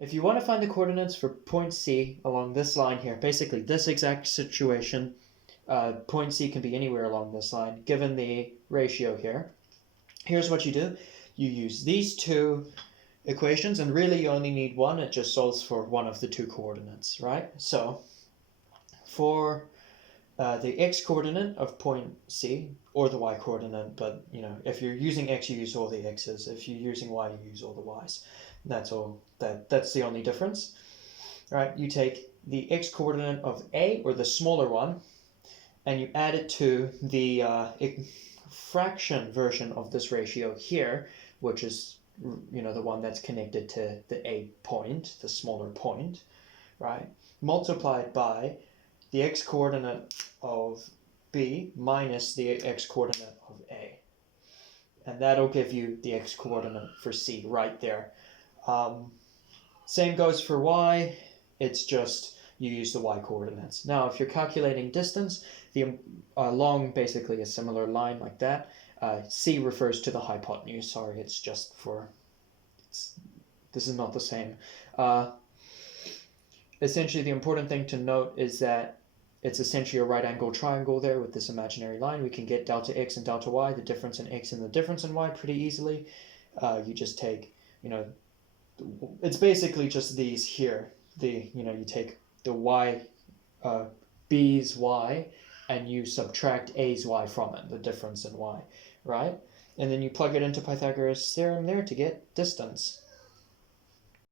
if you want to find the coordinates for point C along this line here, basically this exact situation, point C can be anywhere along this line, given the ratio here. Here's what you do. You use these two equations, and really you only need one. It just solves for one of the two coordinates, right? So for the x coordinate of point C, or the y coordinate, but if you're using x, you use all the x's. If you're using y, you use all the y's. That's all. That's the only difference. All right, you take the x coordinate of A, or the smaller one, and you add it to the fraction version of this ratio here, which is the one that's connected to the A point, the smaller point, right? Multiplied by the x coordinate of B minus the x coordinate of A. And that'll give you the x coordinate for C right there. Same goes for y, it's just you use the y coordinates. Now, if you're calculating distance, along basically a similar line like that, C refers to the hypotenuse. Sorry, it's just for, this is not the same. Essentially, the important thing to note is that it's essentially a right angle triangle there with this imaginary line. We can get delta x and delta y, the difference in x and the difference in y, pretty easily. You just take, it's basically just these here. You take the y, b's y, and you subtract a's y from it, the difference in y, right? And then you plug it into Pythagoras' theorem there to get distance.